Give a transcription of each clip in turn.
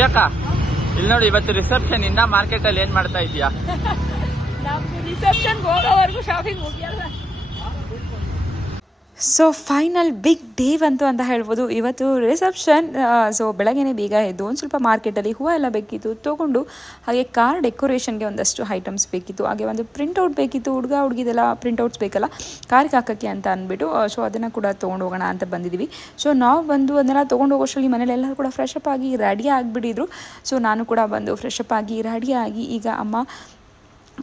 ಅಕ್ಕ ಇಲ್ಲಿ ನೋಡಿ, ಇವತ್ತು ರಿಸೆಪ್ಷನ್ ಇಂದ ಮಾರ್ಕೆಟ್ ಅಲ್ಲಿ ಏನ್ ಮಾಡ್ತಾ ಇದೀಯಾ ರಿಸೆಪ್ಷನ್ ಹೋಗೋವರೆಗೂ ಶಾಪಿಂಗ್ ಮುಗಿಯಲ್ಲ. ಸೊ ಫೈನಲ್ ಬಿಗ್ ಡೇ ಬಂತು ಅಂತ ಹೇಳ್ಬೋದು. ಇವತ್ತು ರಿಸೆಪ್ಷನ್ ಸೊ ಬೆಳಗ್ಗೆನೇ ಬೇಗ ಎದ್ದು ಒಂದು ಸ್ವಲ್ಪ ಮಾರ್ಕೆಟಲ್ಲಿ ಹೂವು ಎಲ್ಲ ಬೇಕಿತ್ತು ತೊಗೊಂಡು, ಹಾಗೆ ಕಾರ್ ಡೆಕೋರೇಷನ್ಗೆ ಒಂದಷ್ಟು ಐಟಮ್ಸ್ ಬೇಕಿತ್ತು. ಹಾಗೆ ಒಂದು ಪ್ರಿಂಟೌಟ್ ಬೇಕಿತ್ತು, ಹುಡುಗ ಹುಡುಗಿದೆಲ್ಲ ಪ್ರಿಂಟೌಟ್ಸ್ ಬೇಕಲ್ಲ ಕಾರಿಗೆ ಹಾಕೋಕ್ಕೆ ಅಂತ ಅಂದ್ಬಿಟ್ಟು ಸೊ ಅದನ್ನು ಕೂಡ ತೊಗೊಂಡು ಹೋಗೋಣ ಅಂತ ಬಂದಿದ್ದೀವಿ ಸೊ ನಾವು ಬಂದು ಅದನ್ನೆಲ್ಲ ತೊಗೊಂಡು ಹೋಗೋಷ್ಟರಲ್ಲಿ ಮನೇಲಿ ಎಲ್ಲರೂ ಕೂಡ ಫ್ರೆಶ್ ಅಪ್ ಆಗಿ ರೆಡಿ ಆಗಿಬಿಟ್ಟಿದ್ರು. ಸೊ ನಾನು ಕೂಡ ಬಂದು ಫ್ರೆಶ್ ಅಪ್ ಆಗಿ ರೆಡಿ ಆಗಿ ಈಗ ಅಮ್ಮ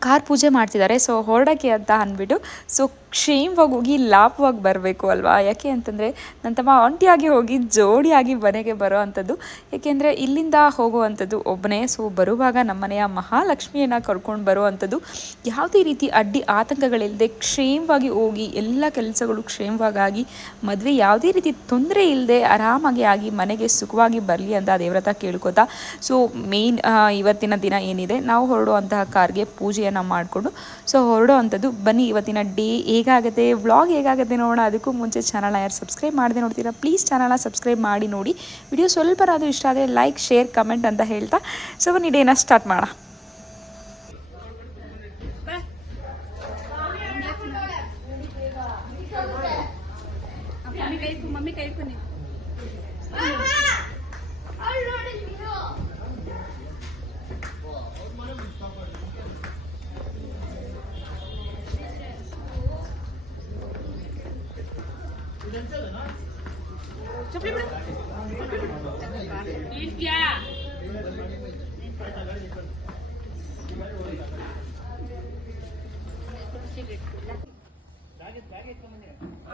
ಕಾರ್ ಪೂಜೆ ಮಾಡ್ತಿದ್ದಾರೆ. ಸೊ ಹೊರಡಕ್ಕೆ ಅಂತ ಅಂದ್ಬಿಟ್ಟು ಸೊ ಕ್ಷೇಮವಾಗಿ ಹೋಗಿ, ಲಾಭವಾಗಿ ಬರಬೇಕು ಅಲ್ವಾ? ಯಾಕೆ ಅಂತಂದರೆ ನನ್ನ ತಮ್ಮ ಆಂಟಿಯಾಗಿ ಹೋಗಿ, ಜೋಡಿಯಾಗಿ ಮನೆಗೆ ಬರೋ ಅಂಥದ್ದು. ಏಕೆಂದರೆ ಇಲ್ಲಿಂದ ಹೋಗುವಂಥದ್ದು ಒಬ್ಬನೇ ಸೊ ಬರುವಾಗ ನಮ್ಮನೆಯ ಮಹಾಲಕ್ಷ್ಮಿಯನ್ನು ಕರ್ಕೊಂಡು ಬರೋ ಅಂಥದ್ದು. ಯಾವುದೇ ರೀತಿ ಅಡ್ಡಿ ಆತಂಕಗಳಿಲ್ಲದೆ ಕ್ಷೇಮವಾಗಿ ಹೋಗಿ, ಎಲ್ಲ ಕೆಲಸಗಳು ಕ್ಷೇಮವಾಗಿ ಮದುವೆ ಯಾವುದೇ ರೀತಿ ತೊಂದರೆ ಇಲ್ಲದೆ ಆರಾಮಾಗಿ ಆಗಿ ಮನೆಗೆ ಸುಖವಾಗಿ ಬರಲಿ ಅಂತ ದೇವ್ರತ ಕೇಳ್ಕೊತಾ ಸೊ ಮೇನ್ ಇವತ್ತಿನ ದಿನ ಏನಿದೆ, ನಾವು ಹೊರಡುವಂತಹ ಕಾರ್ಗೆ ಪೂಜೆಯನ್ನು ಮಾಡಿಕೊಂಡು. ಸೊ ಹೊರಡೋ ಅಂಥದ್ದು ಬನ್ನಿ ಇವತ್ತಿನ ಡೇ ಹೇಗಾಗುತ್ತೆ ವ್ಲಾಗ್ ಹೇಗಾಗುತ್ತೆ ನೋಡೋಣ. ಅದಕ್ಕೂ ಮುಂಚೆ ಚಾನಲ್ನ ಯಾರು ಸಬ್ಸ್ಕ್ರೈಬ್ ಮಾಡದೆ ನೋಡ್ತೀರಾ? ಪ್ಲೀಸ್ ಚಾನಲ್ನ ಸಬ್ಸ್ಕ್ರೈಬ್ ಮಾಡಿ ನೋಡಿ. ವಿಡಿಯೋ ಸ್ವಲ್ಪನಾದರೂ ಇಷ್ಟ ಆದರೆ ಲೈಕ್ ಶೇರ್ ಕಮೆಂಟ್ ಅಂತ ಹೇಳ್ತಾ. ಸೊ ಬನ್ನಿ ಡೇನ ಸ್ಟಾರ್ಟ್ ಮಾಡೋಣ.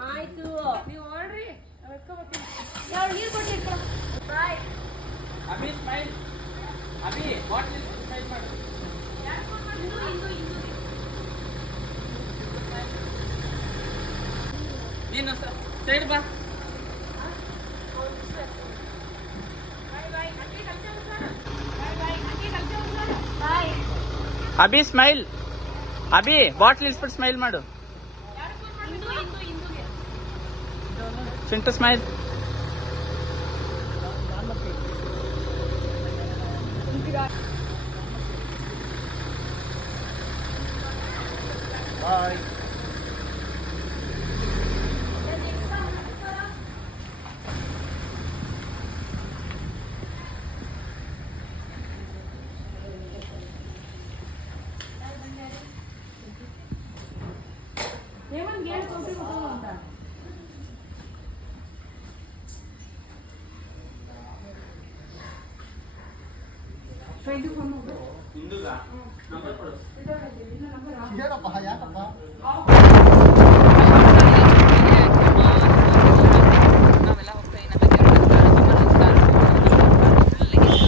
ಆಯ್ತು. ನೀವು ಹೊರಡ್ರಿ ನಾವು ನೀರು ಕೊಟ್ಟು ಇಟ್ಕೊಳ ಬಾಯ್ Abhi smile Abhi bottle smile ಮಾಡು. ಇಂದು ಇಂದು ಇಂದು ನೀನು ಸೈಡ್ ಬಾ. ಅಭಿ ಸ್ಮೈಲ್ ಅಭಿ ಬಾಟ್ಲ್ ಇಳಿಸ್ಬಿಟ್ಟು ಸ್ಮೈಲ್ ಮಾಡು. ಚಿಂಟು ಸ್ಮೈಲ್ ಬಾಯ್ ನಾವೆಲ್ಲ ಹೋಗ್ತಾ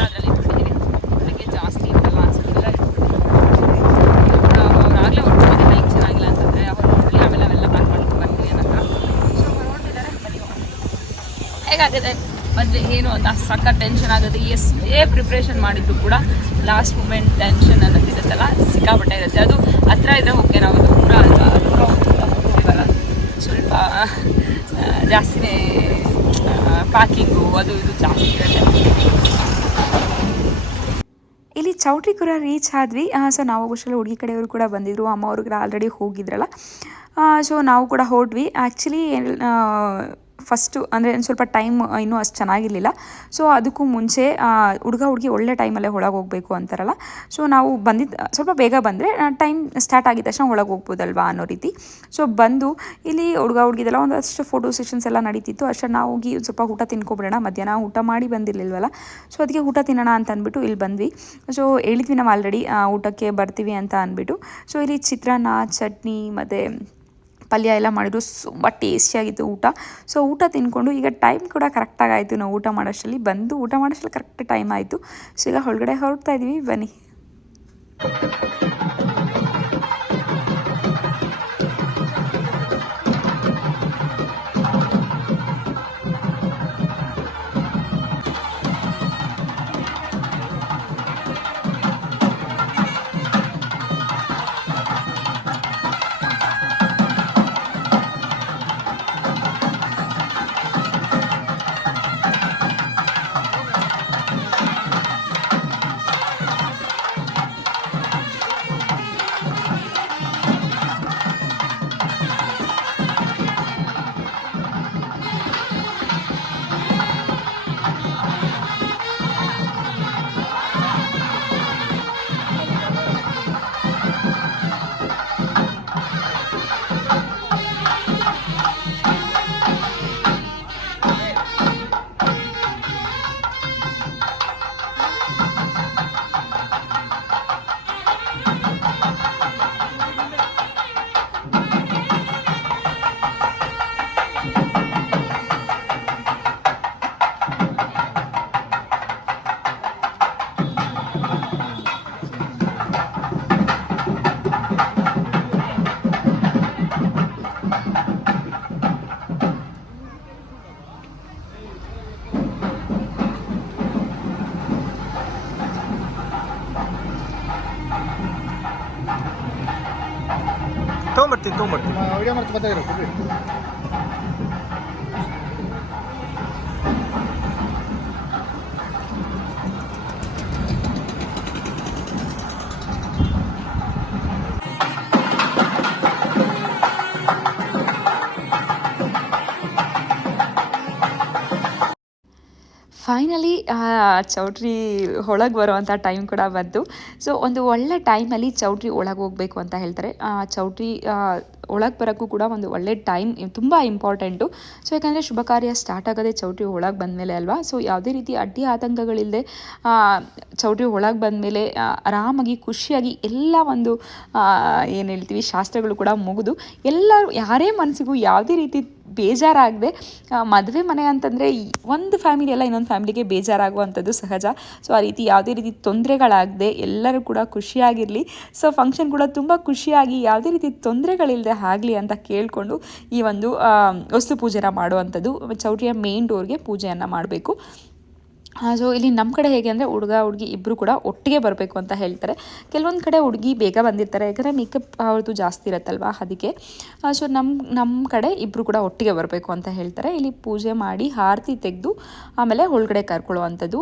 ಅದರಲ್ಲಿ ಜಾಸ್ತಿ ಇತ್ತಲ್ಲ ಅನ್ಸುತ್ತಿಲ್ಲ ಅವರಾಗಲೇ ಹೊರಟಿದ್ದಾರೆ ಟೈಮ್ ಚೆನ್ನಾಗಿಲ್ಲ ಅಂತಂದರೆ ಅವ್ರು ನೋಡಲಿ ಆಮೇಲೆ ಅವೆಲ್ಲ ಪ್ಯಾಕ್ ಮಾಡ್ಕೊಂಡು ಬರ್ತೀವಿ ಅನ್ನೋ ಸೊ ಹೊರಟಿದ್ದಾರೆ ಬನ್ನಿ ಹೇಗಾಗಿದೆ ಮದುವೆ ಏನು ಅಂತ ಸಕ್ಕ ಟೆನ್ಷನ್ ಆಗುತ್ತೆ ಎಷ್ಟೇ ಪ್ರಿಪ್ರೇಷನ್ ಮಾಡಿದ್ರು ಕೂಡ ಲಾಸ್ಟ್ ಮೂಮೆಂಟ್ ಟೆನ್ಷನ್ ಅನ್ನೋದು ಇರುತ್ತಲ್ಲ, ಸಿಕ್ಕಾಪಟ್ಟೆ ಇರುತ್ತೆ. ಅದು ಹತ್ರ ಇದ್ದರೆ ಓಕೆ ನಾವು ದೂರ ಅಲ್ವಾ ದೂರ ಸ್ವಲ್ಪ ಜಾಸ್ತಿನೇ ಪ್ಯಾಕಿಂಗು ಅದು ಇದು ಜಾಸ್ತಿ ಇರುತ್ತೆ. ಇಲ್ಲಿ ಚೌಟ್ರಿಪುರ ರೀಚ್ ಆದ್ವಿ. ಸೊ ನಾವು ಹೋಗೋಷ್ಟರಲ್ಲಿ ಹುಡುಗಿ ಕಡೆಯವರು ಕೂಡ ಬಂದಿದ್ರು, ಅಮ್ಮ ಅವ್ರಿಗೆ ಆಲ್ರೆಡಿ ಹೋಗಿದ್ರಲ್ಲ. ಸೊ ನಾವು ಕೂಡ ಹೋದ್ವಿ. ಆ್ಯಕ್ಚುಲಿ ಫಸ್ಟು ಅಂದರೆ ಒಂದು ಸ್ವಲ್ಪ ಟೈಮ್ ಇನ್ನೂ ಅಷ್ಟು ಚೆನ್ನಾಗಿರಲಿಲ್ಲ. ಸೊ, ಅದಕ್ಕೂ ಮುಂಚೆ ಹುಡುಗ ಹುಡುಗಿ ಒಳ್ಳೆ ಟೈಮಲ್ಲೇ ಒಳಗೆ ಹೋಗಬೇಕು ಅಂತಾರಲ್ಲ. ಸೊ, ನಾವು ಬಂದಿದ್ದ, ಸ್ವಲ್ಪ ಬೇಗ ಬಂದರೆ ಟೈಮ್ ಸ್ಟಾರ್ಟ್ ಆಗಿದ ತಕ್ಷಣ ಒಳಗೆ ಹೋಗ್ಬೋದಲ್ವಾ ಅನ್ನೋ ರೀತಿ. ಸೊ, ಬಂದು ಇಲ್ಲಿ ಹುಡುಗ ಹುಡುಗಿದೆಲ್ಲ ಒಂದಷ್ಟು ಫೋಟೋ ಸೆಷನ್ಸ್ ಎಲ್ಲ ನಡೀತಿತ್ತು. ಅಷ್ಟೇ ನಾವು ಹೋಗಿ ಸ್ವಲ್ಪ ಊಟ ತಿನ್ಕೊಬಿಡೋಣ. ಮಧ್ಯಾಹ್ನ ಊಟ ಮಾಡಿ ಬಂದಿರಲಿಲ್ವಲ್ಲ. ಸೊ, ಅದಕ್ಕೆ ಊಟ ತಿನ್ನೋಣ ಅಂತ ಅಂದ್ಬಿಟ್ಟು ಇಲ್ಲಿ ಬಂದ್ವಿ. ಸೊ, ಹೇಳಿದ್ವಿ ನಾವು ಆಲ್ರೆಡಿ ಊಟಕ್ಕೆ ಬರ್ತೀವಿ ಅಂತ ಅಂದ್ಬಿಟ್ಟು. ಸೊ, ಇಲ್ಲಿ ಚಿತ್ರಾನ್ನ, ಚಟ್ನಿ, ಮತ್ತು ಪಲ್ಯ ಎಲ್ಲ ಮಾಡಿದ್ರು. ತುಂಬ ಟೇಸ್ಟಿಯಾಗಿತ್ತು ಊಟ. ಸೊ ಊಟ ತಿನ್ಕೊಂಡು ಈಗ ಟೈಮ್ ಕೂಡ ಕರೆಕ್ಟಾಗಿ ಆಯಿತು ನಾವು ಊಟ ಮಾಡೋಷ್ಟರಲ್ಲಿ. ಬಂದು ಊಟ ಮಾಡೋಷ್ಟರಲ್ಲಿ ಕರೆಕ್ಟ್ ಟೈಮ್ ಆಯಿತು. ಸೊ ಈಗ ಹೊರಗಡೆ ಹೊರಡ್ತಾ ಇದ್ದೀವಿ ಬನ್ನಿ. ವಿಡಿಯೋ ಫೈನಲಿ ಚೌಟ್ರಿ ಒಳಗೆ ಬರುವಂಥ ಟೈಮ್ ಕೂಡ ಬಂತು. ಸೊ ಒಂದು ಒಳ್ಳೆ ಟೈಮಲ್ಲಿ ಚೌಟ್ರಿ ಒಳಗೆ ಹೋಗಬೇಕು ಅಂತ ಹೇಳ್ತಾರೆ. ಚೌಟ್ರಿ ಒಳಗೆ ಬರೋಕ್ಕೂ ಕೂಡ ಒಂದು ಒಳ್ಳೆ ಟೈಮ್ ತುಂಬ ಇಂಪಾರ್ಟೆಂಟು ಸೊ ಯಾಕಂದರೆ ಶುಭ ಕಾರ್ಯ ಸ್ಟಾರ್ಟ್ ಆಗೋದೇ ಚೌಟ್ರಿ ಒಳಗೆ ಬಂದಮೇಲೆ ಅಲ್ವಾ? ಸೊ ಯಾವುದೇ ರೀತಿ ಅಡ್ಡಿ ಆತಂಕಗಳಿಲ್ಲದೆ ಚೌಟ್ರಿ ಒಳಗೆ ಬಂದಮೇಲೆ ಆರಾಮಾಗಿ, ಖುಷಿಯಾಗಿ ಎಲ್ಲ ಒಂದು ಏನು ಹೇಳ್ತೀವಿ, ಶಾಸ್ತ್ರಗಳು ಕೂಡ ಮುಗಿದು ಎಲ್ಲರೂ, ಯಾರೇ ಮನಸ್ಸಿಗೂ ಯಾವುದೇ ರೀತಿ ಬೇಜಾರಾಗದೆ ಮದುವೆ ಮನೆ ಅಂತಂದರೆ ಒಂದು ಫ್ಯಾಮಿಲಿ ಎಲ್ಲ ಇನ್ನೊಂದು ಫ್ಯಾಮಿಲಿಗೆ ಬೇಜಾರಾಗುವಂಥದ್ದು ಸಹಜ. ಸೊ ಆ ರೀತಿ ಯಾವುದೇ ರೀತಿ ತೊಂದರೆಗಳಾಗದೆ, ಎಲ್ಲರೂ ಕೂಡ ಖುಷಿಯಾಗಿರಲಿ. ಸೊ ಫಂಕ್ಷನ್ ಕೂಡ ತುಂಬ ಖುಷಿಯಾಗಿ ಯಾವುದೇ ರೀತಿ ತೊಂದರೆಗಳಿಲ್ಲದೆ ಆಗಲಿ ಅಂತ ಕೇಳಿಕೊಂಡು ಈ ಒಂದು ವಸ್ತು ಪೂಜೆನ ಮಾಡುವಂಥದ್ದು. ಚೌಟ್ರಿಯ ಮೇನ್ ಡೋರ್ಗೆ ಪೂಜೆಯನ್ನು ಮಾಡಬೇಕು. ಸೊ ಇಲ್ಲಿ ನಮ್ಮ ಕಡೆ ಹೇಗೆ ಅಂದರೆ ಹುಡುಗ, ಹುಡುಗಿ ಇಬ್ಬರು ಕೂಡ ಒಟ್ಟಿಗೆ ಬರಬೇಕು ಅಂತ ಹೇಳ್ತಾರೆ. ಕೆಲವೊಂದು ಕಡೆ ಹುಡುಗಿ ಬೇಗ ಬಂದಿರ್ತಾರೆ, ಯಾಕಂದರೆ ಮೇಕಪ್ ಅವ್ರದ್ದು ಜಾಸ್ತಿ ಇರುತ್ತಲ್ವ ಅದಕ್ಕೆ. ಸೊ ನಮ್ಮ ನಮ್ಮ ಕಡೆ ಇಬ್ಬರು ಕೂಡ ಒಟ್ಟಿಗೆ ಬರಬೇಕು ಅಂತ ಹೇಳ್ತಾರೆ. ಇಲ್ಲಿ ಪೂಜೆ ಮಾಡಿ ಆರತಿ ತೆಗೆದು ಆಮೇಲೆ ಒಳಗಡೆ ಕರ್ಕೊಳ್ಳುವಂಥದ್ದು.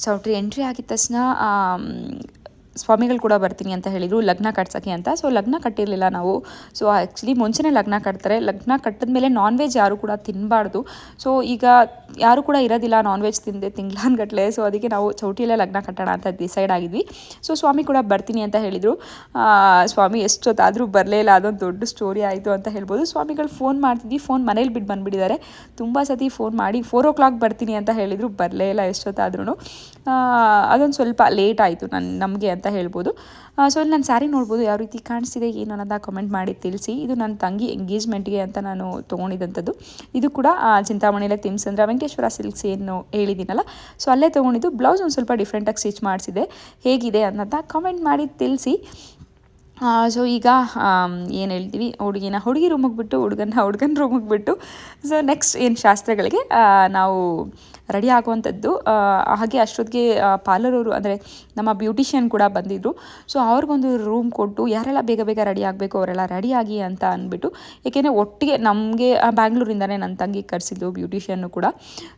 ಚೌಟ್ರಿ ಎಂಟ್ರಿ ಆಗಿದ ತಕ್ಷಣ ಸ್ವಾಮಿಗಳು ಕೂಡ ಬರ್ತೀನಿ ಅಂತ ಹೇಳಿದರು, ಲಗ್ನ ಕಟ್ಸೋಕ್ಕೆ ಅಂತ. ಸೊ ಲಗ್ನ ಕಟ್ಟಿರಲಿಲ್ಲ ನಾವು. ಸೊ ಆ್ಯಕ್ಚುಲಿ ಮುಂಚೆನೇ ಲಗ್ನ ಕಟ್ತಾರೆ. ಲಗ್ನ ಕಟ್ಟಿದ ಮೇಲೆ ನಾನ್ ವೆಜ್ ಯಾರು ಕೂಡ ತಿನ್ನಬಾರ್ದು ಸೊ ಈಗ ಯಾರು ಕೂಡ ಇರೋದಿಲ್ಲ ನಾನ್ ವೆಜ್ ತಿಂದೆ ತಿಂಗ್ಳಾನ್ಗಟ್ಲೆ. ಸೊ ಅದಕ್ಕೆ ನಾವು ಚೌಟಿಯಲ್ಲೇ ಲಗ್ನ ಕಟ್ಟೋಣ ಅಂತ ಡಿಸೈಡ್ ಆಗಿದ್ವಿ. ಸೊ ಸ್ವಾಮಿ ಕೂಡ ಬರ್ತೀನಿ ಅಂತ ಹೇಳಿದರು. ಸ್ವಾಮಿ ಎಷ್ಟೊತ್ತಾದರೂ ಬರಲೇ ಇಲ್ಲ. ಅದೊಂದು ದೊಡ್ಡ ಸ್ಟೋರಿ ಆಯಿತು ಅಂತ ಹೇಳ್ಬೋದು. ಸ್ವಾಮಿಗಳು ಫೋನ್ ಮಾಡ್ತಿದ್ವಿ. ಫೋನ್ ಮನೇಲಿ ಬಿಟ್ಟು ಬಂದುಬಿಟ್ಟಿದ್ದಾರೆ. ತುಂಬ ಸತಿ ಫೋನ್ ಮಾಡಿ ಫೋರ್ ಓ ಕ್ಲಾಕ್ ಬರ್ತೀನಿ ಅಂತ ಹೇಳಿದರು. ಬರಲೇ ಇಲ್ಲ ಎಷ್ಟೊತ್ತಾದ್ರೂ ಅದೊಂದು ಸ್ವಲ್ಪ ಲೇಟ್ ಆಯಿತು ನನ್ನ ನಮಗೆ ಅಂತ ಹೇಳ್ಬೋದು. ಸೊ ಇಲ್ಲಿ ನಾನು ಸ್ಯಾರಿ ನೋಡ್ಬೋದು ಯಾವ ರೀತಿ ಕಾಣಿಸ್ತಿದೆ, ಏನು ಅನ್ನೋದ ಕಮೆಂಟ್ ಮಾಡಿ ತಿಳಿಸಿ. ಇದು ನನ್ನ ತಂಗಿ ಎಂಗೇಜ್ಮೆಂಟ್ಗೆ ಅಂತ ನಾನು ತೊಗೊಂಡಿದ್ದಂಥದ್ದು ಇದು ಕೂಡ ಚಿಂತಾಮಣಿಯಲ್ಲಿ ತಿಮ್ಸ್ ಅಂದರೆ ವೆಂಕಟೇಶ್ವರ ಸಿಲ್ಕ್ಸ್ ಏನು ಹೇಳಿದ್ದೀನಲ್ಲ ಸೊ ಅಲ್ಲೇ ತೊಗೊಂಡಿದ್ದು. ಬ್ಲೌಸ್ ಒಂದು ಸ್ವಲ್ಪ ಡಿಫ್ರೆಂಟಾಗಿ ಸ್ಟಿಚ್ ಮಾಡಿಸಿದೆ. ಹೇಗಿದೆ ಅನ್ನೋದನ್ನ ಕಮೆಂಟ್ ಮಾಡಿ ತಿಳಿಸಿ. ಸೊ ಈಗ ಏನು ಹೇಳ್ತೀವಿ, ಹುಡುಗಿನ, ಹುಡುಗಿ ರೂಮಿಗೆ ಬಿಟ್ಟು ಹುಡುಗನ ಹುಡುಗನ ರೂಮಿಗೆ ಬಿಟ್ಟು. ಸೊ ನೆಕ್ಸ್ಟ್ ಏನು ಶಾಸ್ತ್ರಗಳಿಗೆ ನಾವು ರೆಡಿ ಆಗುವಂಥದ್ದು. ಹಾಗೆ ಅಷ್ಟೊತ್ತಿಗೆ ಪಾರ್ಲರವರು ಅಂದರೆ ನಮ್ಮ ಬ್ಯೂಟಿಷಿಯನ್ ಕೂಡ ಬಂದಿದ್ದರು ಸೊ, ಅವ್ರಿಗೊಂದು ರೂಮ್ ಕೊಟ್ಟು ಯಾರೆಲ್ಲ ಬೇಗ ಬೇಗ ರೆಡಿ ಆಗಬೇಕು, ಅವರೆಲ್ಲ ರೆಡಿಯಾಗಿ ಅಂತ ಅಂದ್ಬಿಟ್ಟು, ಏಕೆಂದರೆ ಒಟ್ಟಿಗೆ ನಮಗೆ ಬ್ಯಾಂಗ್ಳೂರಿಂದನೇ ನನ್ನ ತಂಗಿ ಕರೆಸಿದ್ದು ಬ್ಯೂಟಿಷಿಯನ್ನು ಕೂಡ.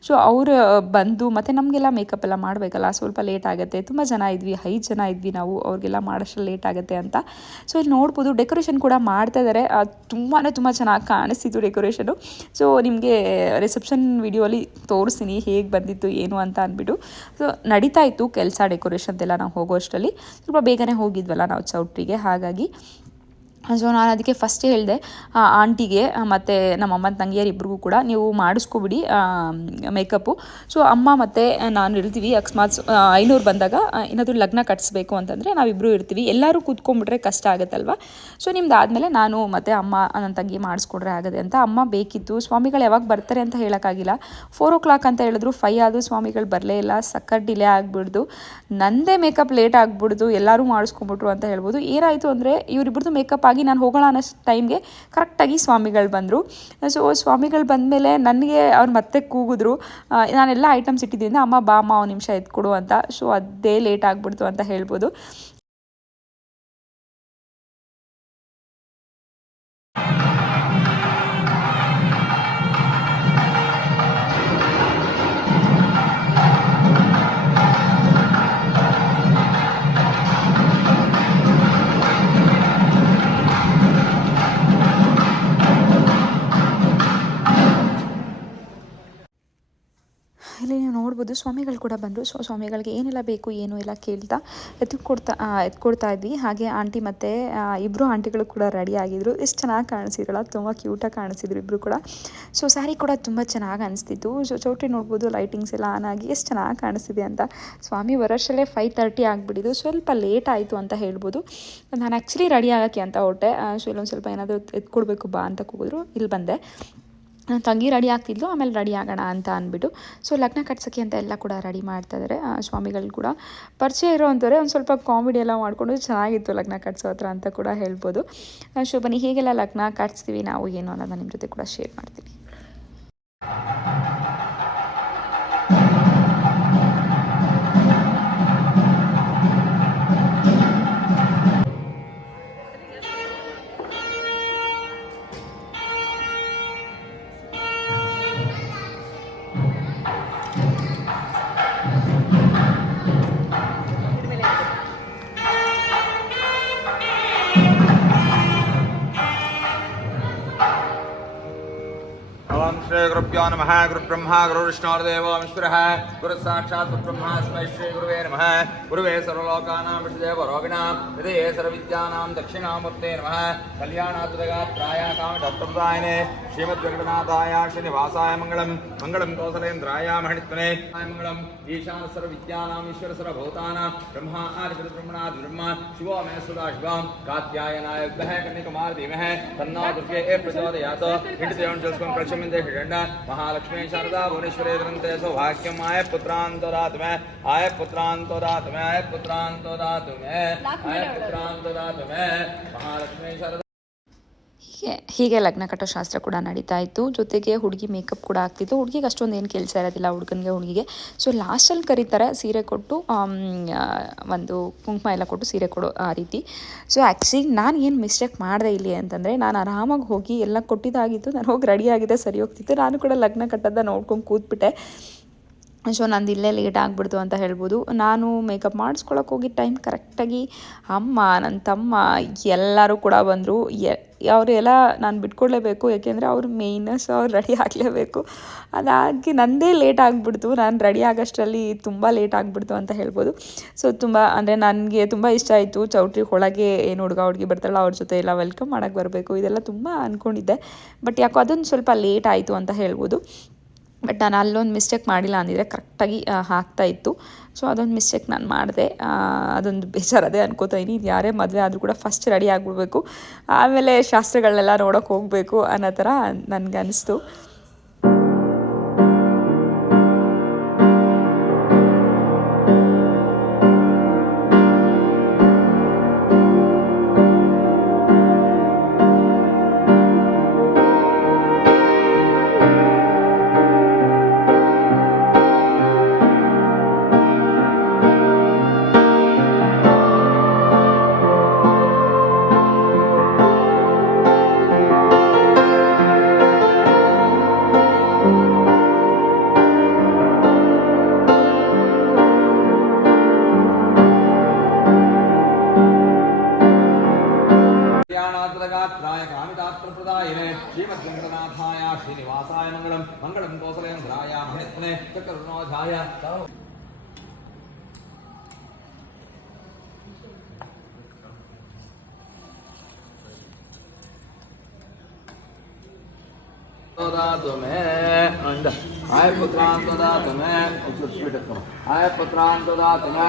ಸೊ, ಅವರು ಬಂದು ಮತ್ತು ನಮಗೆಲ್ಲ ಮೇಕಪ್ ಎಲ್ಲ ಮಾಡಬೇಕಲ್ಲ, ಸ್ವಲ್ಪ ಲೇಟ್ ಆಗುತ್ತೆ. ತುಂಬ ಜನ ಇದ್ವಿ, ಐದು ಜನ ಇದ್ವಿ ನಾವು, ಅವ್ರಿಗೆಲ್ಲ ಮಾಡೋಷ್ಟು ಲೇಟ್ ಆಗುತ್ತೆ ಅಂತ. ಸೊ, ಇಲ್ಲಿ ನೋಡ್ಬೋದು ಡೆಕೋರೇಷನ್ ಕೂಡ ಮಾಡ್ತಾ ಇದ್ದಾರೆ ತುಂಬಾ ತುಂಬ ಚೆನ್ನಾಗಿ ಕಾಣಿಸ್ತಿತ್ತು ಡೆಕೋರೇಷನು ಸೊ, ನಿಮಗೆ ರಿಸೆಪ್ಷನ್ ವಿಡಿಯೋಲಿ ತೋರಿಸ್ತೀನಿ, ಹೇಗೆ ಬಂದಿತ್ತು, ಏನು ಅಂತ ಅಂದ್ಬಿಟ್ಟು. ಸೊ ನಡೀತಾ ಇತ್ತು ಕೆಲಸ ಡೆಕೋರೇಷನ್ದೆಲ್ಲ ನಾವು ಹೋಗೋ ಅಷ್ಟರಲ್ಲಿ ಸ್ವಲ್ಪ ಬೇಗನೆ ಹೋಗಿದ್ವಲ್ಲ ನಾವು ಚೌಟ್ರಿಗೆ. ಹಾಗಾಗಿ ಸೊ ನಾನು ಅದಕ್ಕೆ ಫಸ್ಟೇ ಹೇಳಿದೆ ಆಂಟಿಗೆ ಮತ್ತು ನಮ್ಮ ಅಮ್ಮನ ತಂಗಿಯರು ಇಬ್ರಿಗೂ ಕೂಡ ನೀವು ಮಾಡಿಸ್ಕೊಬಿಡಿ ಮೇಕಪ್ಪು ಸೊ ಅಮ್ಮ ಮತ್ತು ನಾನು ಇರ್ತೀವಿ ಅಕಸ್ಮಾತ್ ಐನೂರು ಬಂದಾಗ ಏನಾದರೂ ಲಗ್ನ ಕಟ್ಟಿಸ್ಬೇಕು ಅಂತಂದರೆ ನಾವಿಬ್ಬರು ಇರ್ತೀವಿ. ಎಲ್ಲರೂ ಕೂತ್ಕೊಂಡ್ಬಿಟ್ರೆ ಕಷ್ಟ ಆಗುತ್ತಲ್ವ? ಸೊ ನಿಮ್ದು ಆದಮೇಲೆ ನಾನು ಮತ್ತು ಅಮ್ಮ, ನನ್ನ ತಂಗಿ ಮಾಡಿಸ್ಕೊಡ್ರೆ ಆಗದೆ ಅಂತ ಅಮ್ಮ ಬೇಕಿತ್ತು. ಸ್ವಾಮಿಗಳು ಯಾವಾಗ ಬರ್ತಾರೆ ಅಂತ ಹೇಳೋಕ್ಕಾಗಿಲ್ಲ. ಫೋರ್ ಓ ಕ್ಲಾಕ್ ಅಂತ ಹೇಳಿದ್ರು ಫೈ ಆದರೂ ಸ್ವಾಮಿಗಳು ಬರಲೇ ಇಲ್ಲ. ಸಕ್ಕರ್ ಡಿಲೇ ಆಗಿಬಿಡ್ದು. ನಂದೇ ಮೇಕಪ್ ಲೇಟ್ ಆಗಿಬಿಡ್ದು. ಎಲ್ಲರೂ ಮಾಡಿಸ್ಕೊಂಬಿಟ್ರು ಅಂತ ಹೇಳ್ಬೋದು. ಏನಾಯಿತು ಅಂದರೆ ಇವರಿಬ್ಬರದು ಮೇಕಪ್ ಆಗಿ ನಾನು ಹೋಗೋಣ ಅನ್ನೋ ಟೈಮ್ಗೆ ಕರೆಕ್ಟಾಗಿ ಸ್ವಾಮಿಗಳು ಬಂದರು. ಸೊ, ಸ್ವಾಮಿಗಳು ಬಂದಮೇಲೆ ನನಗೆ ಅವ್ರು ಮತ್ತೆ ಕೂಗಿದ್ರು ನಾನೆಲ್ಲ ಐಟಮ್ಸ್ ಇಟ್ಟಿದ್ದರಿಂದ ಅಮ್ಮ ಬಾ ಅಮ್ಮ ಒಂದು ನಿಮಿಷ ಎತ್ಕೊಡು ಅಂತ. ಸೊ, ಅದೇ ಲೇಟ್ ಆಗಿಬಿಡ್ತು ಅಂತ ಹೇಳ್ಬೋದು. ಹೇಳ್ಬೋದು ಸ್ವಾಮಿಗಳು ಕೂಡ ಬಂದರು. ಸೊ ಸ್ವಾಮಿಗಳಿಗೆ ಏನೆಲ್ಲ ಬೇಕು, ಏನು ಎಲ್ಲ ಕೇಳ್ತಾ ಎತ್ತು ಕೊಡ್ತಾ ಎತ್ಕೊಡ್ತಾ ಇದ್ವಿ. ಹಾಗೆ ಆಂಟಿ ಮತ್ತು ಇಬ್ಬರು ಆಂಟಿಗಳು ಕೂಡ ರೆಡಿ ಆಗಿದ್ರು. ಎಷ್ಟು ಚೆನ್ನಾಗಿ ಕಾಣಿಸಿದ್ರಲ್ಲ, ತುಂಬ ಕ್ಯೂಟಾಗಿ ಕಾಣಿಸಿದ್ರು ಇಬ್ಬರು ಕೂಡ. ಸೊ ಸ್ಯಾರಿ ಕೂಡ ತುಂಬ ಚೆನ್ನಾಗಿ ಅನಿಸ್ತಿತ್ತು. ಸೊ ಚೌಟ್ರಿ ನೋಡ್ಬೋದು ಲೈಟಿಂಗ್ಸ್ ಎಲ್ಲ ಆನ್ ಆಗಿ ಎಷ್ಟು ಚೆನ್ನಾಗಿ ಕಾಣಿಸ್ತಿದೆ ಅಂತ. ಸ್ವಾಮಿ ಬರೋಷ್ಟಲ್ಲೇ ಫೈವ್ ತರ್ಟಿ ಆಗಿಬಿಟ್ಟಿದ್ದು. ಸ್ವಲ್ಪ ಲೇಟ್ ಆಯಿತು ಅಂತ ಹೇಳ್ಬೋದು. ನಾನು ಆ್ಯಕ್ಚುಲಿ ರೆಡಿ ಆಗೋಕ್ಕೆ ಅಂತ ಹೊಟ್ಟೆ. ಸೊ ಇಲ್ಲೊಂದು ಸ್ವಲ್ಪ ಏನಾದರೂ ಎತ್ಕೊಡ್ಬೇಕು ಬಾ ಅಂತ ಕೂಗಿದ್ರು. ಇಲ್ಲಿ ಬಂದೆ. ನನ್ನ ತಂಗಿ ರೆಡಿ ಆಗ್ತಿದ್ಲು ಆಮೇಲೆ ರೆಡಿ ಆಗೋಣ ಅಂತ ಅಂದ್ಬಿಟ್ಟು. ಸೊ ಲಗ್ನ ಕಟ್ಸೋಕ್ಕೆ ಅಂತ ಎಲ್ಲ ಕೂಡ ರೆಡಿ ಮಾಡ್ತಾ ಇದ್ದಾರೆ ಆ, ಸ್ವಾಮಿಗಳು ಕೂಡ. ಪರಿಚಯ ಇರೋ ಒಂದು ಸ್ವಲ್ಪ ಕಾಮಿಡಿ ಎಲ್ಲ ಮಾಡಿಕೊಂಡು ಚೆನ್ನಾಗಿತ್ತು ಲಗ್ನ ಕಟ್ಸೋ ಹತ್ರ ಅಂತ ಕೂಡ ಹೇಳ್ಬೋದು. ಬನ್ನಿ ಹೇಗೆಲ್ಲ ಲಗ್ನ ಕಟ್ಸ್ತೀವಿ ನಾವು ಏನು ಅನ್ನೋದನ್ನ ನಿಮ್ಮ ಜೊತೆ ಕೂಡ ಶೇರ್ ಮಾಡ್ತೀನಿ. गुरुभ्यो नमः गुरुब्रह्मा गुरुविष्णुर्देवो ईश्वरः गुरुसाक्षात् ब्रह्मा स्मै श्री गुरुवे नमः गुरुवे सर्वलोकानां विष्णुदेव रोगिणां हृदये सर्वविद्यानां दक्षिणामूर्ते नमः कल्याणात्मगात्राय कामदत्तप्रदायने श्रीमद्वेङ्कटनाथाय श्रीनिवासाय मङ्गलं मङ्गलं कौसलेन्द्राय मणित्वने मङ्गलम् ईशान सर्वविद्यानाम् ईश्वर सर्वभूतानां ब्रह्मा आदिब्रह्मणात् ब्रह्मा शिवो मे सुधा शिवां कात्यायनाय विद्महे कन्याकुमार धीमहि तन्नो दुर्गे प्रचोदयात् हिडितयोन् जलस्कं प्रचमिन्दे महालक्ष्मी शारदा भुवनेश्वरी ग्रंथे सौभाग्यम आय पुत्रांतरात में आय पुत्रांतरात में आय पुत्रांतरात में आय पुत्रांतरात में महालक्ष्मी शारदा ಹೀಗೆ ಲಗ್ನ ಕಟ್ಟೋ ಶಾಸ್ತ್ರ ಕೂಡ ನಡೀತಾ ಇತ್ತು. ಜೊತೆಗೆ ಹುಡುಗಿ ಮೇಕಪ್ ಕೂಡ ಆಗ್ತಿತ್ತು. ಹುಡುಗಿಗೆ ಅಷ್ಟೊಂದು ಏನು ಕೆಲಸ ಇರೋದಿಲ್ಲ ಹುಡುಗನಿಗೆ, ಹುಡುಗಿಗೆ. ಸೊ ಲಾಸ್ಟಲ್ಲಿ ಕರೀತಾರೆ ಸೀರೆ ಕೊಟ್ಟು ಒಂದು ಕುಂಕುಮ ಎಲ್ಲ ಕೊಟ್ಟು ಸೀರೆ ಕೊಡೋ, ಆ ರೀತಿ. ಸೊ ಆ್ಯಕ್ಚುಲಿ ನಾನು ಏನು ಮಿಸ್ಟೇಕ್ ಮಾಡಿದೆ ಇಲ್ಲಿ ಅಂತಂದರೆ, ನಾನು ಆರಾಮಾಗಿ ಹೋಗಿ ಎಲ್ಲ ಕೊಟ್ಟಿದ್ದಾಗಿತ್ತು ನಾನು ಹೋಗಿ ರೆಡಿ ಆಗಿದೆ, ಸರಿ ಹೋಗ್ತಿತ್ತು. ನಾನು ಕೂಡ ಲಗ್ನ ಕಟ್ಟೋದ ನೋಡ್ಕೊಂಡು ಕೂತ್ಬಿಟ್ಟೆ. ಸೊ ನಂದು ಇಲ್ಲೇ ಲೇಟ್ ಆಗಿಬಿಡ್ತು ಅಂತ ಹೇಳ್ಬೋದು. ನಾನು ಮೇಕಪ್ ಮಾಡಿಸ್ಕೊಳಕ್ಕೆ ಹೋಗಿ ಟೈಮ್ ಕರೆಕ್ಟಾಗಿ ಅಮ್ಮ ನನ್ನ ತಮ್ಮ ಎಲ್ಲರೂ ಕೂಡ ಬಂದರು. ಅವರೆಲ್ಲ ನಾನು ಬಿಟ್ಕೊಡ್ಲೇಬೇಕು ಏಕೆಂದರೆ ಅವ್ರು ಮೇಯ್ನಸ್ ಸೊ ಅವ್ರು ರೆಡಿ ಆಗಲೇಬೇಕು. ಅದಾಗಿ ನಂದೇ ಲೇಟ್ ಆಗಿಬಿಡ್ತು. ನಾನು ರೆಡಿ ಆಗೋಷ್ಟರಲ್ಲಿ ತುಂಬ ಲೇಟ್ ಆಗಿಬಿಡ್ತು ಅಂತ ಹೇಳ್ಬೋದು. ಸೊ ತುಂಬ, ಅಂದರೆ ನನಗೆ ತುಂಬ ಇಷ್ಟ ಆಯಿತು. ಚೌಟ್ರಿ ಒಳಗೆ ಏನು ಹುಡುಗ ಹುಡುಗಿ ಬರ್ತಾರಲ್ಲ ಅವ್ರ ಜೊತೆ ಎಲ್ಲ ವೆಲ್ಕಮ್ ಮಾಡೋಕ್ಕೆ ಬರಬೇಕು. ಇದೆಲ್ಲ ತುಂಬ ಅಂದ್ಕೊಂಡಿದ್ದೆ ಬಟ್ ಯಾಕೋ ಅದೊಂದು ಸ್ವಲ್ಪ ಲೇಟ್ ಆಯಿತು ಅಂತ ಹೇಳ್ಬೋದು. ಬಟ್ ನಾನು ಅಲ್ಲೊಂದು ಮಿಸ್ಟೇಕ್ ಮಾಡಿಲ್ಲ ಅಂದಿದ್ರೆ ಕರೆಕ್ಟಾಗಿ ಹಾಕ್ತಾ ಇತ್ತು. ಸೊ ಅದೊಂದು ಮಿಸ್ಟೇಕ್ ನಾನು ಮಾಡಿದೆ. ಅದೊಂದು ಬೇಜಾರದೇ ಅನ್ಕೋತಾ ಇದ್ದೀನಿ ಇದು ಯಾರೇ ಮದುವೆ ಆದರೂ ಕೂಡ ಫಸ್ಟ್ ರೆಡಿ ಆಗಿಬಿಡ್ಬೇಕು. ಆಮೇಲೆ ಶಾಸ್ತ್ರಗಳನ್ನೆಲ್ಲ ನೋಡೋಕೆ ಹೋಗಬೇಕು ಅನ್ನೋ ಥರ ನನಗೆ Karan Kosalayam Vraya Mahitne Chakaruno Jaya Chào Thank mẹ. आय पुत्रान् ददातमे स्पीटक्कम आय पुत्रान् ददातमे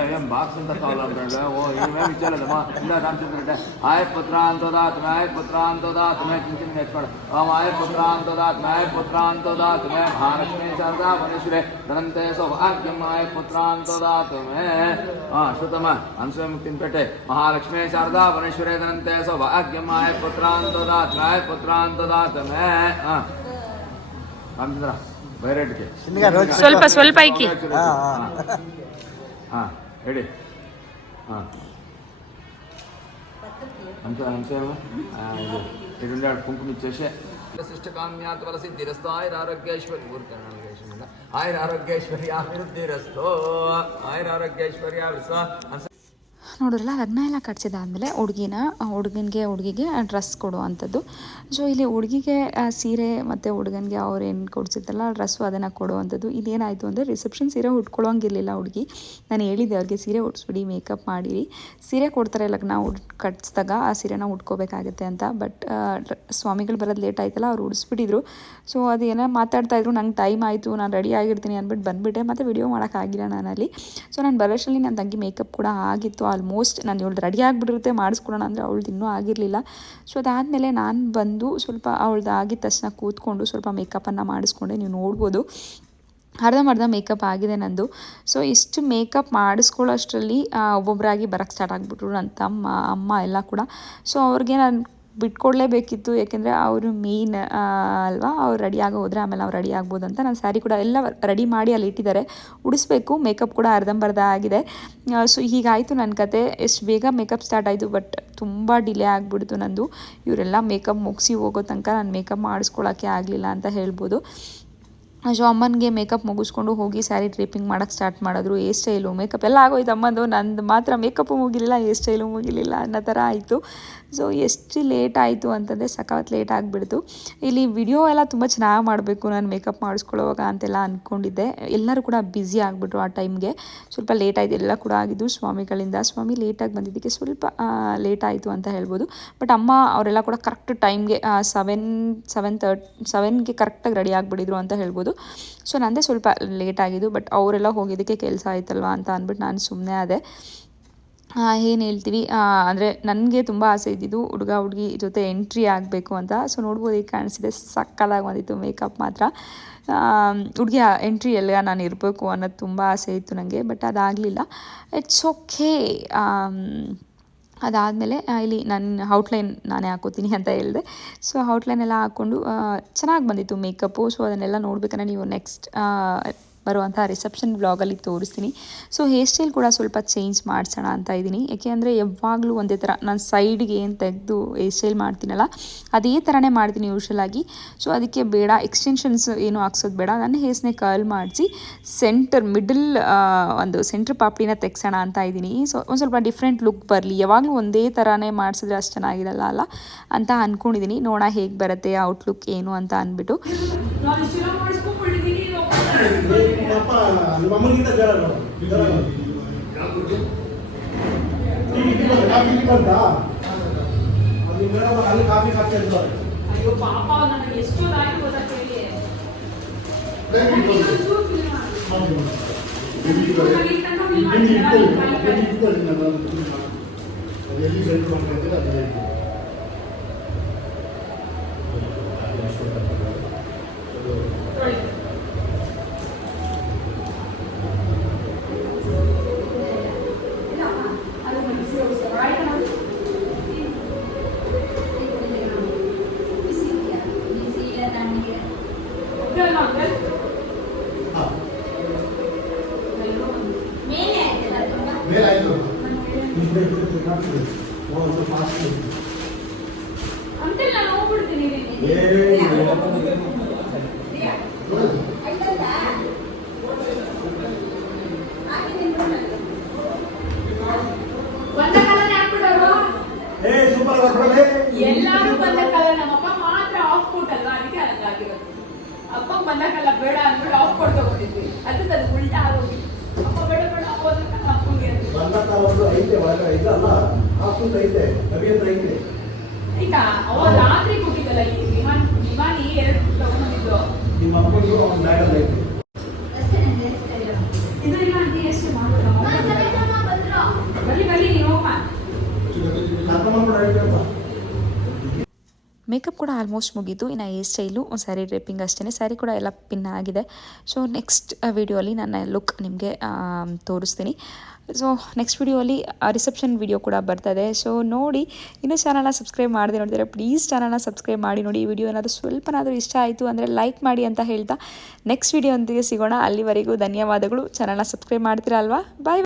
एवं भाषण तत्कालंबरले ओ इमे विचलदमा इंदा रामचंद्रटे आय पुत्रान् ददातमे आय पुत्रान् ददातमे किंचिन नेचपड आम आय पुत्रान् ददातमे आय पुत्रान् ददातमे भारतमे चरदा वनेश्वरे धनंते सौभाग्यम आय पुत्रान् ददातमे हाँ श्रुतम अंशे मुक्तिं पेटे महालक्ष्मी शारदा वनेश्वरे धनंते सौभाग्यम आय पुत्रान् ददातमे आय पुत्रान् ददातमे हाँ। रामचंद्र దదాతు మే ఆయ పుత్రాన్ దదాతు మే ರಾಮಚಂದ್ರ ಬೈರೇಟ್ಗೆ ಸ್ವಲ್ಪ ಸ್ವಲ್ಪ ಐಕಿ ಹಾಂ ಹೇಳಿ ಹಾಂ అంతే అంతేమో ఇది ఇటు కుంకుమ ఇచ్చేసి శిష్ట కామ్యాత్ వల సిద్ధిరస్తో ఆయుర ఆరోగ్యేశ్వరి ఊరికన్నా ఆయుర ఆరోగ్యేశ్వరి అభివృద్ధిరస్తో ఆయుర ఆరోగ్యేశ్వరి ನೋಡಿದ್ರಲ್ಲ ಲಗ್ನ ಎಲ್ಲ ಕಟ್ಸಿದಾದಮೇಲೆ ಹುಡುಗಿನ ಹುಡುಗನಿಗೆ ಹುಡುಗಿಗೆ ಡ್ರೆಸ್ ಕೊಡುವಂಥದ್ದು. ಸೊ ಇಲ್ಲಿ ಹುಡುಗಿಗೆ ಸೀರೆ ಮತ್ತು ಹುಡುಗನಿಗೆ ಅವ್ರು ಏನು ಕೊಡ್ಸಿದ್ದಲ್ಲ ಡ್ರೆಸ್ಸು ಅದನ್ನು ಕೊಡುವಂಥದ್ದು. ಇದೇನಾಯಿತು ಅಂದರೆ, ರಿಸೆಪ್ಷನ್ ಸೀರೆ ಉಟ್ಕೊಳ್ಳೋಂಗಿರಲಿಲ್ಲ ಹುಡುಗಿ. ನಾನು ಹೇಳಿದ್ದೆ, ಅವ್ರಿಗೆ ಸೀರೆ ಉಟ್ಸ್ಬಿಡಿ, ಮೇಕಪ್ ಮಾಡಿರಿ. ಸೀರೆ ಕೊಡ್ತಾರೆ, ಲಗ್ನ ಉಡ್ ಕಟ್ಸಿದಾಗ ಆ ಸೀರೆನ ಉಟ್ಕೋಬೇಕಾಗತ್ತೆ ಅಂತ. ಬಟ್ ಸ್ವಾಮಿಗಳು ಬರೋದು ಲೇಟ್ ಆಯ್ತಲ್ಲ, ಅವ್ರು ಉಡಿಸ್ಬಿಟ್ಟಿದ್ರು. ಸೊ ಅದು ಏನೋ ಮಾತಾಡ್ತಾಯಿದ್ರು ನಂಗೆ ಟೈಮ್ ಆಯಿತು, ನಾನು ರೆಡಿ ಆಗಿರ್ತೀನಿ ಅಂದ್ಬಿಟ್ಟು ಬಂದುಬಿಟ್ಟೆ. ಮತ್ತು ವಿಡಿಯೋ ಮಾಡೋಕ್ಕಾಗಿಲ್ಲ ನಾನಲ್ಲಿ. ಸೊ ನಾನು ಬರೋಷ್ಟರಲ್ಲಿ ನನ್ನ ತಂಗಿ ಮೇಕಪ್ ಕೂಡ ಆಗಿತ್ತು ಆಲ್ಮೋಸ್ಟ್ ನಾನು ಇವಳು ರೆಡಿ ಆಗಿಬಿಟ್ಟಿರುತ್ತೆ ಮಾಡಿಸ್ಕೊಡೋಣ ಅಂದರೆ ಇನ್ನೂ ಆಗಿರಲಿಲ್ಲ. ಸೊ ಅದಾದಮೇಲೆ ನಾನು ಬಂದು ಸ್ವಲ್ಪ ಅವಳದ್ದು ಆಗಿದ ತಕ್ಷಣ ಕೂತ್ಕೊಂಡು ಸ್ವಲ್ಪ ಮೇಕಪ್ಪನ್ನು ಮಾಡಿಸ್ಕೊಂಡೆ, ನೀವು ನೋಡ್ಬೋದು. ಅರ್ಧಂಬರ್ಧ ಮೇಕಪ್ ಆಗಿದೆ ನಂದು. ಸೊ ಇಷ್ಟು ಮೇಕಪ್ ಮಾಡಿಸ್ಕೊಳ್ಳೋಷ್ಟರಲ್ಲಿ ಒಬ್ಬೊಬ್ಬರಾಗಿ ಬರೋಕ್ಕೆ ಸ್ಟಾರ್ಟ್ ಆಗಿಬಿಟ್ರು ನನ್ನ ತಮ್ಮ, ಅಮ್ಮ ಎಲ್ಲ ಕೂಡ. ಸೊ ಅವ್ರಿಗೆ ನಾನು ಬಿಟ್ಕೊಡ್ಲೇಬೇಕಿತ್ತು. ಯಾಕೆಂದರೆ ಅವರು ಮೇಯ್ನ್ ಅಲ್ವಾ? ಅವ್ರು ರೆಡಿ ಆಗಿ ಹೋದರೆ ಆಮೇಲೆ ಅವ್ರು ರೆಡಿ ಆಗ್ಬೋದು ಅಂತ ನಾನು ಸ್ಯಾರಿ ಕೂಡ ಎಲ್ಲ ರೆಡಿ ಮಾಡಿ ಅಲ್ಲಿ ಇಟ್ಟಿದ್ದಾರೆ. ಉಡಿಸ್ಬೇಕು. ಮೇಕಪ್ ಕೂಡ ಅರ್ಧಂಬರ್ಧ ಆಗಿದೆ. ಸೊ ಹೀಗಾಯಿತು ನನ್ನ ಕತೆ. ಎಷ್ಟು ಬೇಗ ಮೇಕಪ್ ಸ್ಟಾರ್ಟ್ ಆಯಿತು ಬಟ್ ತುಂಬ ಡಿಲೇ ಆಗಿಬಿಡ್ತು ನಂದು. ಇವರೆಲ್ಲ ಮೇಕಪ್ ಮುಗಿಸಿ ಹೋಗೋ ತನಕ ನಾನು ಮೇಕಪ್ ಮಾಡಿಸ್ಕೊಳ್ಳೋಕ್ಕೆ ಆಗಲಿಲ್ಲ ಅಂತ ಹೇಳ್ಬೋದು. ಸೊ ಅಮ್ಮನಿಗೆ ಮೇಕಪ್ ಮುಗಿಸ್ಕೊಂಡು ಹೋಗಿ ಸ್ಯಾರಿ ಡ್ರೇಪಿಂಗ್ ಮಾಡೋಕ್ಕೆ ಸ್ಟಾರ್ಟ್ ಮಾಡಿದ್ರು. ಏರ್ ಸ್ಟೈಲು ಮೇಕಪ್ ಎಲ್ಲ ಆಗೋಯ್ತು ಅಮ್ಮಂದು. ನಂದು ಮಾತ್ರ ಮೇಕಪ್ಪು ಮುಗಿಲಿಲ್ಲ ಏರ್ ಸ್ಟೈಲು ಮುಗಿಲಿಲ್ಲ ಅನ್ನೋ ಥರ ಆಯಿತು. ಸೊ ಎಷ್ಟು ಲೇಟ್ ಆಯಿತು ಅಂತಂದರೆ ಸಖತ್ ಲೇಟ್ ಆಗಿಬಿಡ್ತು. ಇಲ್ಲಿ ವಿಡಿಯೋ ಎಲ್ಲ ತುಂಬ ಚೆನ್ನಾಗಿ ಮಾಡಬೇಕು ನಾನು ಮೇಕಪ್ ಮಾಡಿಸ್ಕೊಳ್ಳೋವಾಗ ಅಂತೆಲ್ಲ ಅಂದ್ಕೊಂಡಿದ್ದೆ ಎಲ್ಲರೂ ಕೂಡ ಬ್ಯುಸಿ ಆಗಿಬಿಟ್ರು ಆ ಟೈಮ್ಗೆ ಸ್ವಲ್ಪ ಲೇಟ್ ಆಯಿತು, ಎಲ್ಲ ಕೂಡ ಆಗಿದ್ದು ಸ್ವಾಮಿಗಳಿಂದ. ಸ್ವಾಮಿ ಲೇಟಾಗಿ ಬಂದಿದ್ದಕ್ಕೆ ಸ್ವಲ್ಪ ಲೇಟ್ ಆಯಿತು ಅಂತ ಹೇಳ್ಬೋದು. ಬಟ್ ಅಮ್ಮ ಅವರೆಲ್ಲ ಕೂಡ ಕರೆಕ್ಟ್ ಟೈಮ್ಗೆ ಸೆವೆನ್ ಸೆವೆನ್ ತರ್ಟ್ ಸೆವೆನ್ಗೆ ಕರೆಕ್ಟಾಗಿ ರೆಡಿ ಆಗಿಬಿಟ್ಟಿದ್ರು ಅಂತ ಹೇಳ್ಬೋದು. ಸೊ ನಂದೇ ಸ್ವಲ್ಪ ಲೇಟ್ ಆಗಿದ್ದು ಬಟ್ ಅವರೆಲ್ಲ ಹೋಗಿದ್ದಕ್ಕೆ ಕೆಲಸ ಆಯ್ತಲ್ವಾ ಅಂತ ಅಂದ್ಬಿಟ್ಟು ನಾನು ಸುಮ್ಮನೆ ಆದೆ. ಏನು ಹೇಳ್ತೀವಿ? ಅಂದರೆ ನನಗೆ ತುಂಬ ಆಸೆ ಇದ್ದಿದ್ದು ಹುಡುಗ ಹುಡುಗಿ ಜೊತೆ ಎಂಟ್ರಿ ಆಗಬೇಕು ಅಂತ. ಸೊ ನೋಡ್ಬೋದು ಈಗ ಕಾಣಿಸಿದೆ. ಸಕ್ಕದಾಗಿ ಬಂದಿತ್ತು ಮೇಕಪ್ ಮಾತ್ರ. ಹುಡುಗಿ ಎಂಟ್ರಿ ಎಲ್ಲ ನಾನು ಇರಬೇಕು ಅನ್ನೋದು ತುಂಬ ಆಸೆ ಇತ್ತು ನನಗೆ ಬಟ್ ಅದಾಗಲಿಲ್ಲ. ಇಟ್ಸ್ ಓಕೆ ಅದಾದಮೇಲೆ ಇಲ್ಲಿ ನನ್ನ ಔಟ್ಲೈನ್ ನಾನೇ ಹಾಕೋತೀನಿ ಅಂತ ಹೇಳಿದೆ. ಸೊ ಔಟ್ಲೈನ್ ಎಲ್ಲ ಹಾಕ್ಕೊಂಡು ಚೆನ್ನಾಗಿ ಬಂದಿತ್ತು ಮೇಕಪ್ಪು ಸೊ ಅದನ್ನೆಲ್ಲ ನೋಡ್ಬೇಕಂದ್ರೆ ನೀವು ನೆಕ್ಸ್ಟ್ ಬರುವಂಥ ರಿಸೆಪ್ಷನ್ ಬ್ಲಾಗಲ್ಲಿ ತೋರಿಸ್ತೀನಿ. ಸೊ ಹೇರ್ ಸ್ಟೈಲ್ ಕೂಡ ಸ್ವಲ್ಪ ಚೇಂಜ್ ಮಾಡಿಸೋಣ ಅಂತ ಇದ್ದೀನಿ. ಯಾಕೆ ಅಂದರೆ ಯಾವಾಗಲೂ ಒಂದೇ ಥರ ನಾನು ಸೈಡ್ಗೆ ಏನು ತೆಗೆದು ಹೇರ್ ಸ್ಟೈಲ್ ಮಾಡ್ತೀನಲ್ಲ, ಅದೇ ಥರನೇ ಮಾಡ್ತೀನಿ ಯೂಶ್ವಲಾಗಿ ಸೊ ಅದಕ್ಕೆ ಬೇಡ ಎಕ್ಸ್ಟೆನ್ಷನ್ಸ್ ಏನು ಹಾಕ್ಸೋದು ಬೇಡ. ನನ್ನ ಹೇರ್ಸ್ನೇ ಕರ್ಲ್ ಮಾಡಿಸಿ ಸೆಂಟರ್ ಮಿಡಲ್ ಒಂದು ಸೆಂಟ್ರ್ ಪಾಪ್ಡಿನ ತೆಗ್ಸೋಣ ಅಂತ ಇದ್ದೀನಿ. ಸೊ ಒಂದು ಸ್ವಲ್ಪ ಡಿಫ್ರೆಂಟ್ ಲುಕ್ ಬರಲಿ. ಯಾವಾಗಲೂ ಒಂದೇ ಥರನೇ ಮಾಡಿಸಿದ್ರೆ ಅಷ್ಟು ಚೆನ್ನಾಗಿರಲ್ಲ ಅಲ್ಲ? ಅಂತ ಅಂದ್ಕೊಂಡಿದ್ದೀನಿ ನೋಡೋಣ ಹೇಗೆ ಬರುತ್ತೆ ಔಟ್ಲುಕ್ ಏನು ಅಂತ ಅಂದ್ಬಿಟ್ಟು ಅಪ್ಪ ನಿಮ್ಮ ಅಮ್ಮನಿಗಿಂತ ಜ್ವರ. ಜ್ವರ? ಕಾಫಿ ಬಂತಾ? ನಿಮ್ಮ ಮೇಡಮ್ ಅಲ್ಲಿ ಕಾಫಿ ಕಾಫಿ ಅಂತಾರೆ. ಅಯ್ಯೋ ಪಾಪ ನನಗೆ ಎಷ್ಟು ಗೊತ್ತಾಗ್ತಾ ಹೇಳಿ. ಎಲ್ಲಿ ಬೆಲ್ಟ್ ಮಾಡ್ತಾ ಇದ್ದೀರ ಅದೇ ಇಷ್ಟು ಬೇಕು, ಇಷ್ಟು ಕಾಫಿ ಬೇಕು. ಓ, ಒಂದು ಸ್ವಲ್ಪ ಹಾಕಿ. ಅಂತೆಲ್ಲ ನಾನು ಹೋಗ್ಬಿಡ್ತೀನಿ ಹಾಫ್ ಐತೆ ಅಭಿಯಂತರ ಐತೆ. ಈಗ ಅವ ರಾತ್ರಿ ಕೊಟ್ಟಿದ್ದಲ್ಲ ಈ ವಿಮಾನ ವಿಮಾನಿ ಎರಡು ತಗೊಂಡಿದ್ದು ನಿಮ್ಮ ಅಪ್ಪನಿಗೂ ಒಂದು ಬ್ಯಾಗಲ್ಲಿ ಐತೆ. ಅಂತ ಎಷ್ಟು ನೀವು ಮೇಕಪ್ ಕೂಡ ಆಲ್ಮೋಸ್ಟ್ ಮುಗೀತು. ಇನ್ನು ಹೇರ್ ಸ್ಟೈಲು ಒಂದು ಸ್ಯಾರಿ ಡ್ರೆಪ್ಪಿಂಗ್ ಅಷ್ಟೇ ಸ್ಯಾರಿ ಕೂಡ ಎಲ್ಲ ಪಿನ್ ಆಗಿದೆ. ಸೊ ನೆಕ್ಸ್ಟ್ ವೀಡಿಯೋಲಿ ನನ್ನ ಲುಕ್ ನಿಮಗೆ ತೋರಿಸ್ತೀನಿ. ಸೊ ನೆಕ್ಸ್ಟ್ ವಿಡಿಯೋಲಿ ರಿಸೆಪ್ಷನ್ ವಿಡಿಯೋ ಕೂಡ ಬರ್ತದೆ. ಸೊ ನೋಡಿ, ಇನ್ನೂ ಚಾನಲ್ನ ಸಬ್ಸ್ಕ್ರೈಬ್ ಮಾಡದೆ ನೋಡಿದರೆ ಪ್ಲೀಸ್ ಚಾನಲ್ನ ಸಬ್ಸ್ಕ್ರೈಬ್ ಮಾಡಿ ನೋಡಿ. ಈ ವಿಡಿಯೋ ಏನಾದರೂ ಸ್ವಲ್ಪನಾದರೂ ಇಷ್ಟ ಆಯಿತು ಅಂದರೆ ಲೈಕ್ ಮಾಡಿ ಅಂತ ಹೇಳ್ತಾ ನೆಕ್ಸ್ಟ್ ವಿಡಿಯೋ ಅಂತಿಗೆ ಸಿಗೋಣ. ಅಲ್ಲಿವರೆಗೂ ಧನ್ಯವಾದಗಳು. ಚಾನಲ್ನ ಸಬ್ಸ್ಕ್ರೈಬ್ ಮಾಡ್ತೀರಾ ಅಲ್ವಾ? ಬಾಯ್